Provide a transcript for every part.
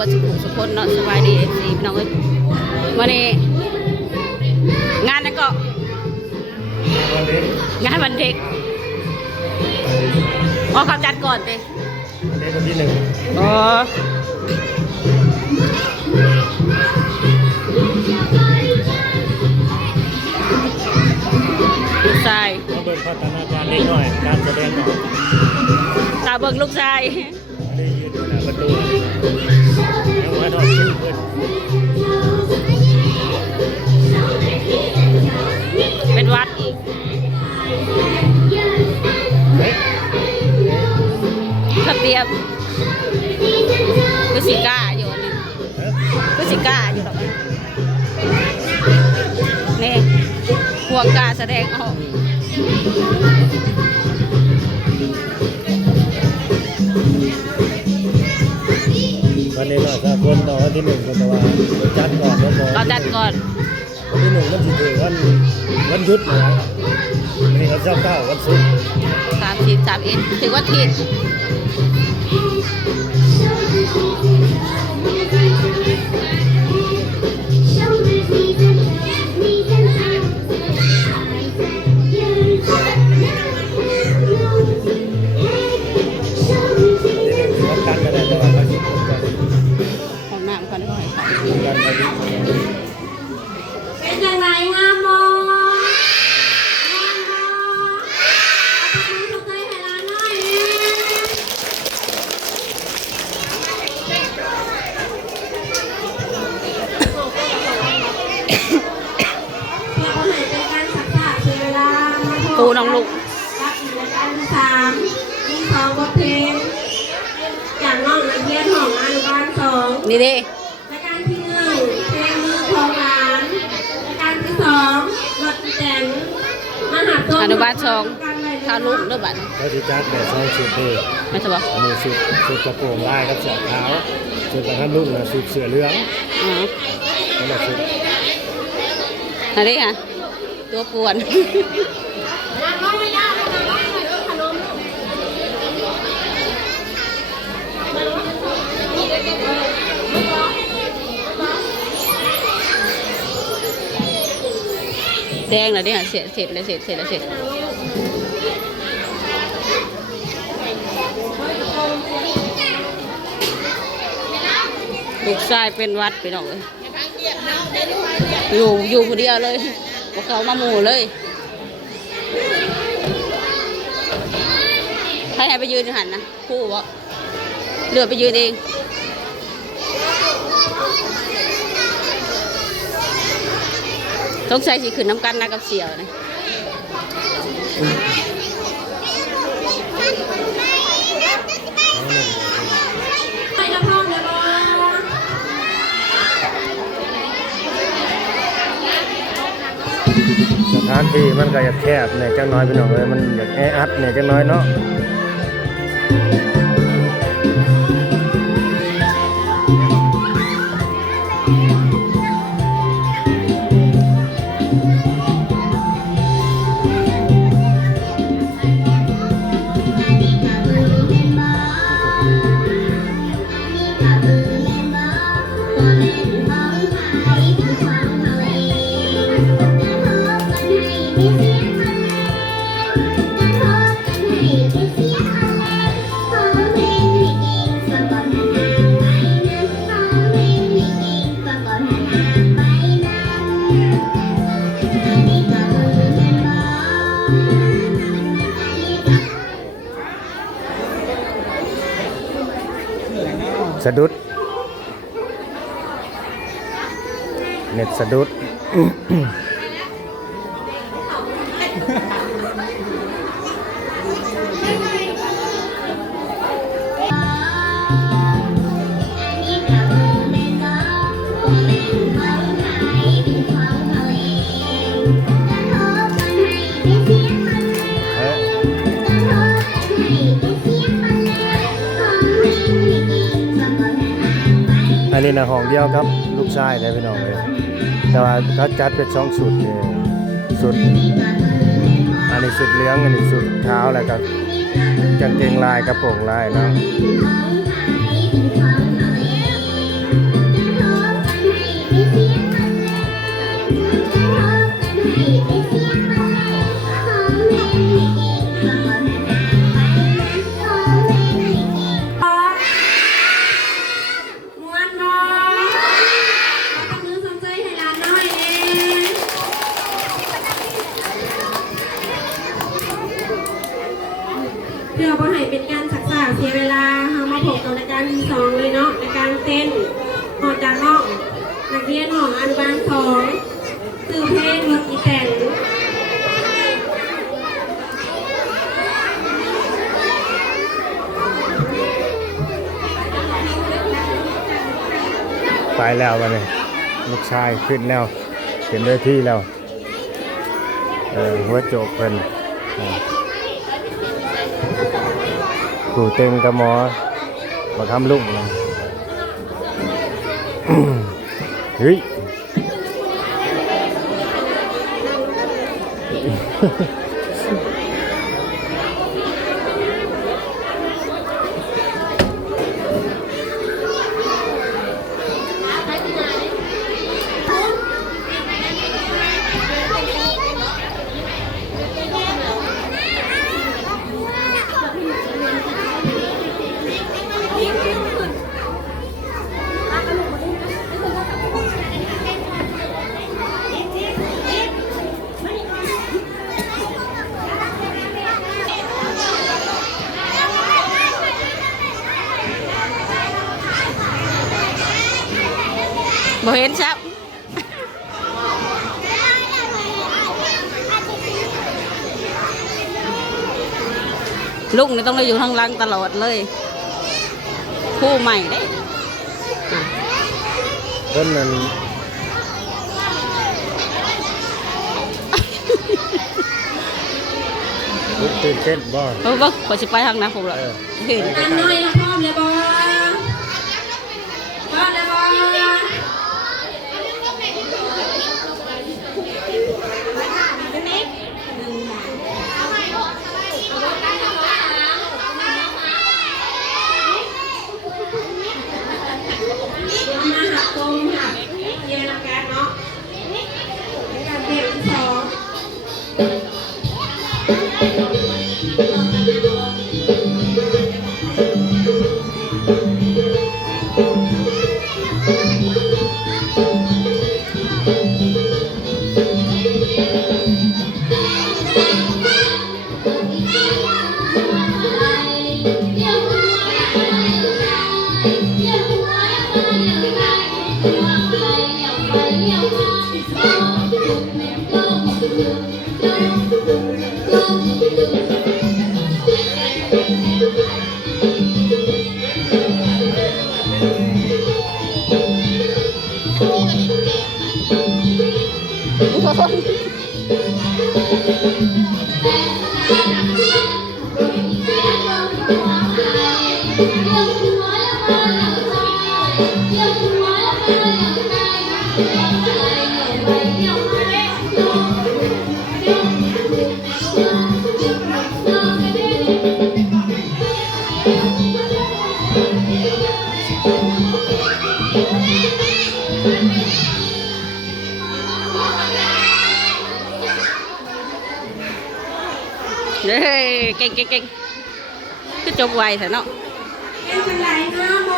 บัสุขุสุคนเนาะสบายดีสิพี่น้องเอ้ยวันนี้งานนั่นก็งานวันเด็กอ๋อเขาจัดก่อนเต้วันที่หนึ่งอ๋อลูกชายมาเบิ่งพัฒนาการเล็กน้อยการแสดงออกตาเบิ่งลูกชายได้ยืนอยู่หน้าประตูยังว่าดอกชื่อเพิ่นเป็นวัดอีกเขาเตรียมคือสิก้าอยู่นี่คือสิก้าอยู่หรอกนี่พวกกาแสดงออกวันนี้เราจะคนต่อวันที่หนึ่งคนต่อว่าจัดก่อนแล้วเราจัดก่อนวันที่หนึ่งมันจะถึงวันหยุดนะวันนี้เราเจ้าเก้าวันศุกร์30 31ถึงวันอาทิตย์ของน้ำก่อนได้ไหมเป็นยังไงงามมองปูน้องลูกรับกิจการที่3มี2บทเพลงจากน้องนักเรียนของอนุบาล2นี่ดิรายการที่1เพลงมือทองหลานรายการที่2รถแต่งมหาต้นอนุบาล2ข้าวลูกด้วยบัตรเขาจะจัดแบบ2ชุดเลยไม่ใช่ปะอันนี้ชุดกระโปรงลายกับเสื้อขาวชุดกระทั่งลูกนะชุดเสื้อเหลืองนั่นแหละชุดอะไรฮะตัวป่วนแดงเลยดิค่ะเสร็จเลยเสร็จลูกชายเป็นวัดไปหน่อยอยู่คนเดียวเลยพวกเขามาหมู่เลยให้ไปยืนหันนะคู่วะเลือไปยืนเองต้องใช้สีขืนน้ำกันนะกับเสี่ยวนะสถานที่มันก็อยากแคบเนี่ยจังน้อยพี่น้องเลยมันอยากแออัดเนี่ยจังน้อยเนาะสะดุดเน็ตสะดุดอันนี้นะห้องเดียวครับลูกชายเลยพี่น้องเลยแต่ว่าเขาจัดเป็น2สุดเนี่ยสุดอันนี้สุดเหลืองอันนี้สุดขาวแล้วก็กางเกงลายกระโปรงลายเนาะ พื่อบ่ให้เป็นการศึกษาเสียเวลาเฮามาพบกับรายการที่2เลยเนาะรายการเต้นออกจากห้องนักเรียนของอนุบาล2คือเพลงรถอีแตน ไปแล้ววันนี้ลูกชายขึ้นแล้วเห็นด้วยที่แล้วหัวโจกเพิ่นครูเต็งกับหมอมาทำลุงนะ เฮ้ย บ่เห็นครับลุงนี่ต้องได้อยู่ทางหลังตลอดเลยคู่ใหม่เด้ เพิ่นนั่นตื่นเต้นบ่ เบิ่งขอสิไปทางนั้นผมละเห็น อันน้อยนะพร้อมเลยบอพร้อมเลยบอมาหักตรงหักเย็นละกันเนาะการเตรียมที่เฮ้ยเก่งเก่งเก่งคือจบไวเถอะเนาะ เป็นจังไรนะโม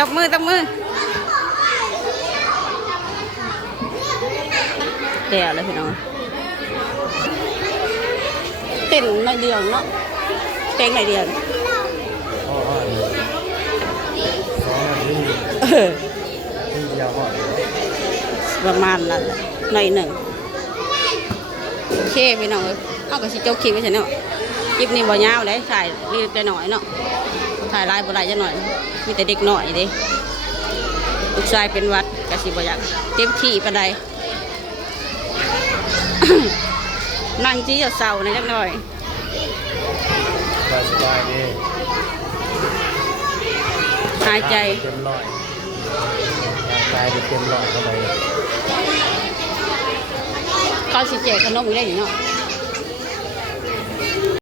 ตบมือตบมือเดี๋ยวเลยพี่น้องเต้นหน่อยเดียวเนาะเต้นหน่อยเดียว พ่อฮอด2 นาทีที่เดียวฮอด ประมาณนั้นแหละหน่อยหนึ่งโอเคพี่น้องเอาก็สิจบคลิปไว้เถอะเนาะคลิปนี้บ่ยาวเลยถ่ายรีบไปหน่อยเนาะถ่ายไลฟ์บ่ได้จะหน่อยมีแต่เด็กหน่อยเด้ลูกชายเป็นวัดก็สิบ่อยากเต็มที่ปานใด นั่งจี้เศร้าๆหน่อยจักหน่อย สบายดี หายใจ เต็มร้อยร่างกายเต็มร้อยเท่าไหร่ ก็สิแจกขนมอีกได้อยู่เนาะ